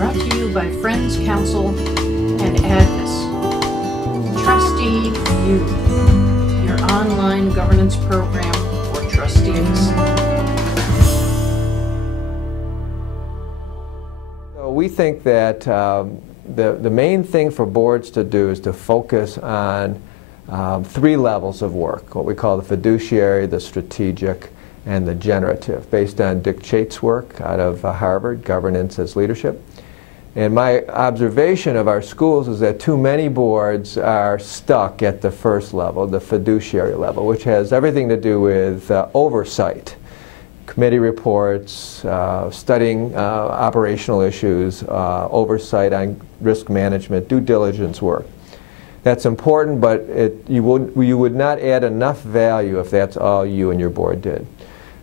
Brought to you by Friends Council and Advis. Trustee View, your online governance program for trustees. So we think that the main thing for boards to do is to focus on three levels of work, what we call the fiduciary, the strategic, and the generative, based on Dick Chait's work out of Harvard, Governance as Leadership. And my observation of our schools is that too many boards are stuck at the first level, the fiduciary level, which has everything to do with oversight, committee reports, studying operational issues, oversight on risk management, due diligence work. That's important, but you would not add enough value if that's all you and your board did.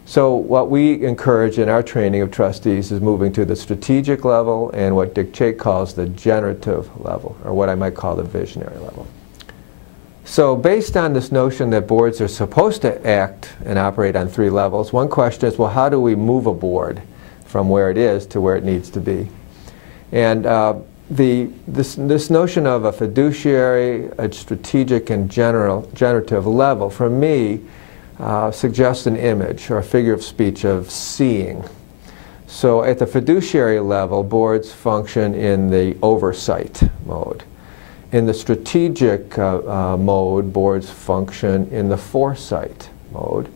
So what we encourage in our training of trustees is moving to the strategic level and what Dick Chait calls the generative level, or what I might call the visionary level. So based on this notion that boards are supposed to act and operate on three levels, one question is, well, how do we move a board from where it is to where it needs to be? And this notion of a fiduciary, a strategic, and generative level, for me, suggests an image or a figure of speech of seeing. So at the fiduciary level, boards function in the oversight mode. In the strategic mode, boards function in the foresight mode.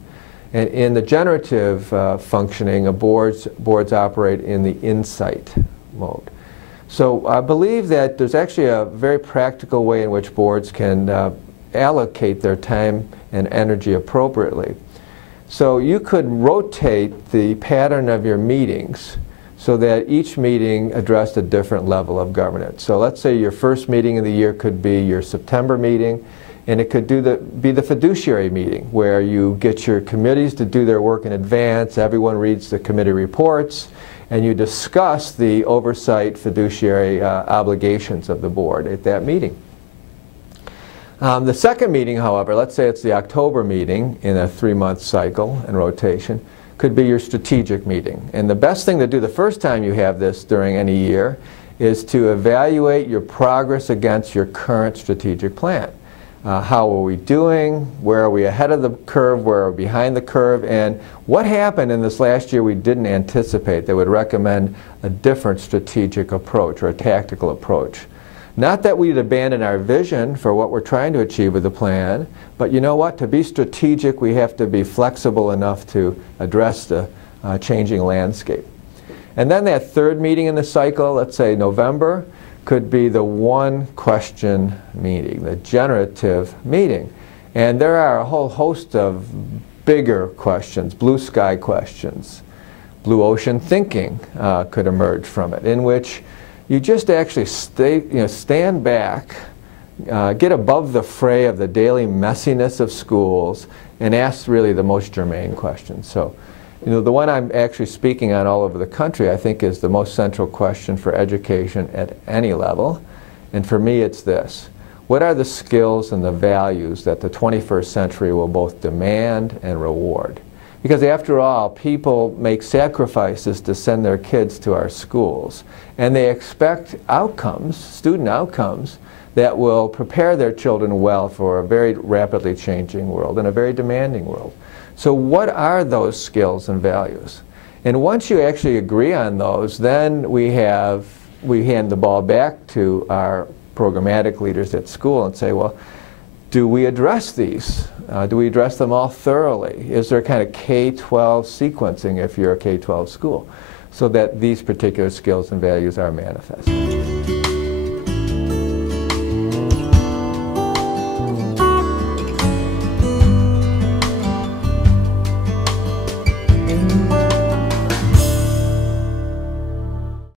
And in the generative functioning, boards operate in the insight mode. So I believe that there's actually a very practical way in which boards can allocate their time and energy appropriately. So you could rotate the pattern of your meetings so that each meeting addressed a different level of governance. So let's say your first meeting of the year could be your September meeting, and it could be the fiduciary meeting, where you get your committees to do their work in advance, everyone reads the committee reports, and you discuss the oversight fiduciary obligations of the board at that meeting. The second meeting, however, let's say it's the October meeting in a 3-month cycle and rotation, could be your strategic meeting. And the best thing to do the first time you have this during any year is to evaluate your progress against your current strategic plan. How are we doing? Where are we ahead of the curve? Where are we behind the curve? And what happened in this last year we didn't anticipate that would recommend a different strategic approach or a tactical approach? Not that we'd abandon our vision for what we're trying to achieve with the plan, but you know what? To be strategic, we have to be flexible enough to address the changing landscape. And then that third meeting in the cycle, let's say November, could be the one question meeting, the generative meeting. And there are a whole host of bigger questions, blue sky questions. Blue ocean thinking could emerge from it, in which you just actually stand back, get above the fray of the daily messiness of schools, and ask really the most germane questions. So, the one I'm actually speaking on all over the country, I think, is the most central question for education at any level. And for me, it's this: what are the skills and the values that the 21st century will both demand and reward? Because after all, people make sacrifices to send their kids to our schools, and they expect outcomes, student outcomes, that will prepare their children well for a very rapidly changing world and a very demanding world. So what are those skills and values? And once you actually agree on those, then we hand the ball back to our programmatic leaders at school and say, well, do we address these? Do we address them all thoroughly? Is there kind of K-12 sequencing if you're a K-12 school, so that these particular skills and values are manifest?